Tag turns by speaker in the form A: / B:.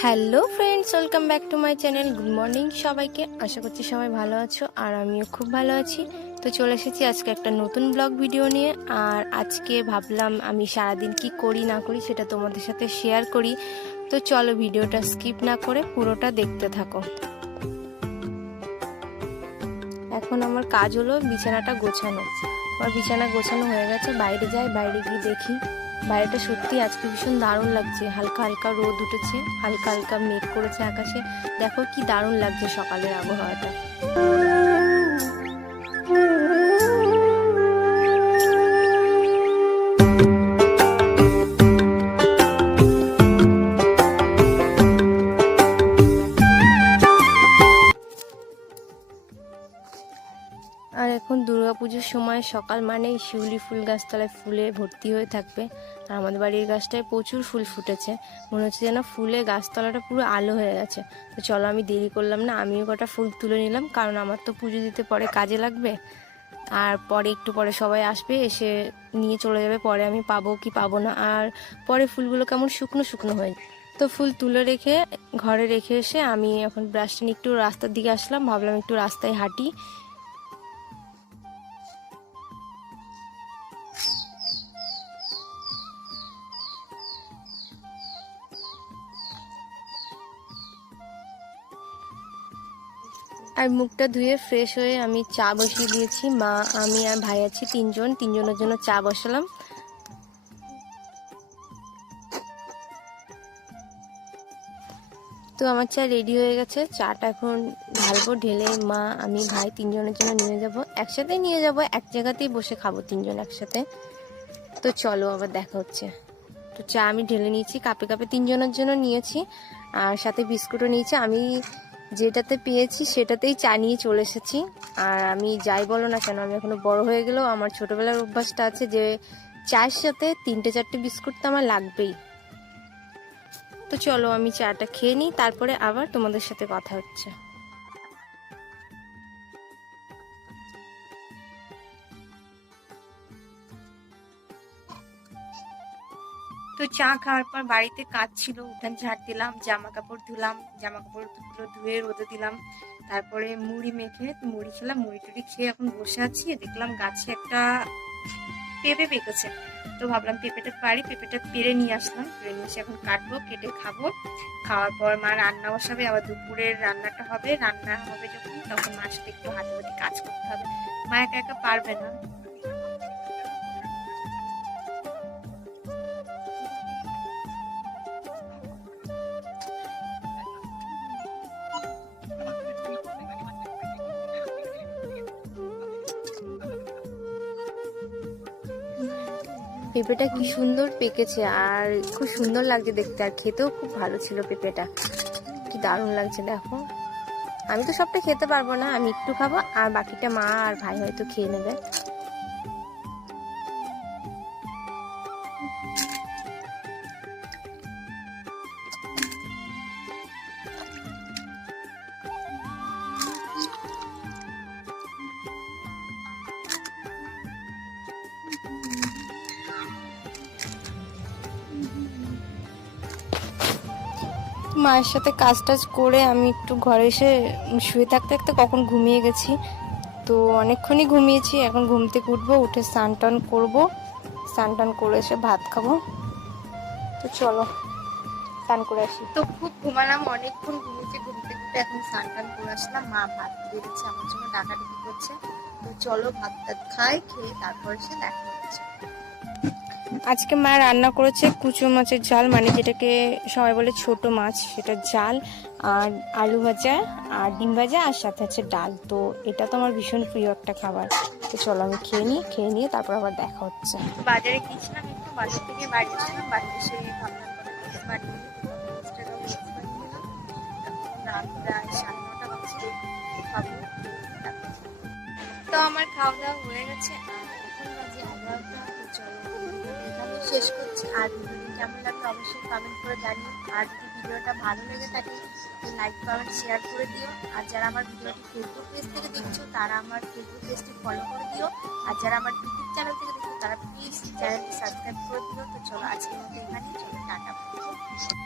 A: Hello friends, welcome back to my channel, good morning সবাইকে। আশা করছি সবাই ভালো আছো আর আমিও খুব ভালো আছি। তো চলে এসেছি আজকে একটা নতুন ব্লগ ভিডিও নিয়ে। আর আজকে ভাবলাম আমি সারাদিন কি করি, না করি সেটা তোমাদের সাথে শেয়ার করি। তো চলো ভিডিওটা স্কিপ না করে পুরোটা দেখতে থাকো। এখন আমার কাজ হলো বিছানাটা গোছানো। আমার বিছানা গোছানো হয়ে গেছে, বাইরে যাই, বাইরে গিয়ে দেখি। বাইরেটা সত্যি আজকে ভীষণ দারুণ লাগছে। হালকা হালকা রোদ উঠেছে, হালকা হালকা মেঘ করেছে আকাশে। দেখো কি দারুণ লাগছে সকালের আবহাওয়াটা। দুর্গাপুজোর সময় সকাল মানেই শিউলি ফুল গাছতলায় ফুলে ভর্তি হয়ে থাকবে। আর আমাদের বাড়ির গাছটায় প্রচুর ফুল ফুটেছে। মনে হচ্ছে যেন ফুলে গাছতলাটা পুরো আলো হয়ে গেছে। তো চলো আমি দেরি করলাম না, আমিও কটা ফুল তুলে নিলাম, কারণ আমার তো পুজো দিতে পরে কাজে লাগবে। আর পরে একটু পরে সবাই আসবে, এসে নিয়ে চলে যাবে, পরে আমি পাবো কি পাবো না। আর পরে ফুলগুলো কেমন শুকনো শুকনো হয়ে। তো ফুল তুলে রেখে, ঘরে রেখে এসে আমি এখন ব্রাশটা নিয়ে একটু রাস্তার দিকে আসলাম, ভাবলাম একটু রাস্তায় হাঁটি। আর মুখটা ধুয়ে ফ্রেশ হয়ে আমি চা বসিয়ে দিয়েছি। মা, আমি আর ভাই আছি তিনজন, তিনজনের জন্য চা বসালাম। তো আমার চা রেডি হয়ে গেছে। চাটা এখন ঢালবো, ঢেলে মা, আমি, ভাই তিনজনের জন্য নিয়ে যাব। একসাথে নিয়ে যাব, এক জায়গাতেই বসে খাব তিনজন একসাথে। তো চলো আবার দেখা হচ্ছে। তো চা আমি ঢেলে নিয়েছি, কাপে কাপে তিনজনের জন্য নিয়েছি। আর সাথে বিস্কুটও নিয়েছি। আমি যেটাতে পেয়েছি সেটাতেই চানিয়ে চলে এসেছি। আর আমি যাই বলো না কেন, আমি এখনও বড় হয়ে গেলেও আমার ছোটবেলার অভ্যাসটা আছে যে চায়ের সাথে তিনটে চারটে বিস্কুট তো আমার লাগবেই। তো চলো আমি চাটা খেয়ে নিই, তারপরে আবার তোমাদের সাথে কথা হচ্ছে।
B: তো চা খাওয়ার পর বাড়িতে কাজ ছিল, উঠান ঝাড় দিলাম জামা কাপড় ধুলাম জামা কাপড়গুলো ধুয়ে রোদে দিলাম। তারপরে মুড়ি মেখে, মুড়ি খেলাম, মুড়ি টুড়ি খেয়ে এখন বসে আছি। দেখলাম গাছে একটা পেঁপে পেকেছে। তো ভাবলাম পেঁপেটা পারি, পেঁপেটা পেরে নিয়ে আসলাম। পেরে নিয়ে এসে এখন কাটবো, কেটে খাব। খাওয়ার পর মা রান্না বসাবে, আবার দুপুরের রান্নাটা হবে। রান্না হবে যখন, তখন মার একটু হাতে হাতে কাজ করতে হবে। মা একা একা পারবে না।
A: পেঁপেটা কি সুন্দর পেকেছে আর খুব সুন্দর লাগছে দেখতে, আর খেতেও খুব ভালো ছিল পেঁপেটা। কি দারুণ লাগছে, দেখো। আমি তো সবটা খেতে পারব না, আমি একটু খাব, আর বাকিটা মা আর ভাই হয়তো খেয়ে নেবে। মায়ের সাথে কাজ টাজ করে আমি একটু ঘরে এসে শুয়ে থাকতে থাকতে কখন ঘুমিয়ে গেছি। তো অনেকক্ষণই ঘুমিয়েছি, এখন ঘুম থেকে উঠবো, উঠে স্নান টান করব। স্নান টান করে এসে ভাত খাব। তো চলো, স্নান করে আসি।
B: তো খুব ঘুমালাম, অনেকক্ষণ ঘুমিয়েছি, ঘুম থেকে উঠে এখন স্নান টান করে আসলাম। মা ভাত দিয়ে দিচ্ছে, আমার জন্য ডাকাডাকি করছে। তো চলো ভাত টাত খাই, খেয়ে তারপর এসে দেখা
A: আজকে মা রান্না করেছে কুচো মাছের ঝাল মানে যেটাকে সবাই বলে ছোট মাছ, সেটা ঝাল আর আলু ভাজা আর ডিম ভাজা আর সাথে আছে ডাল। তো এটা তো আমার ভীষণ প্রিয় একটা খাবার। তো চলো আমি খেয়ে নিই, খেয়ে নিয়ে তারপর আবার দেখা হচ্ছে।
B: বাজারে গিয়েছিলাম একটু, বাজার থেকে বাড়ি এসেছিলাম বাড়ি এসে ভাবলাম করে তো আমার খাওয়া দাওয়া হয়ে গেছে এখন শেষ করছি। আর ভিডিওটি কেমন লাগল অবশ্যই কমেন্ট করে জানিও। আর যদি ভিডিওটা ভালো লেগে থাকে লাইক কমেন্ট শেয়ার করে দিও। আর যারা আমার ভিডিওটি ফেসবুক পেজ থেকে দেখছ, তারা আমার ফেসবুক পেজটি ফলো করে দিও। আর যারা আমার ইউটিউব চ্যানেল থেকে দেখছ, তারা প্লিজ চ্যানেলটি সাবস্ক্রাইব করে দিও। তো চলো আজকের মতো এখানে চলো, টাটা।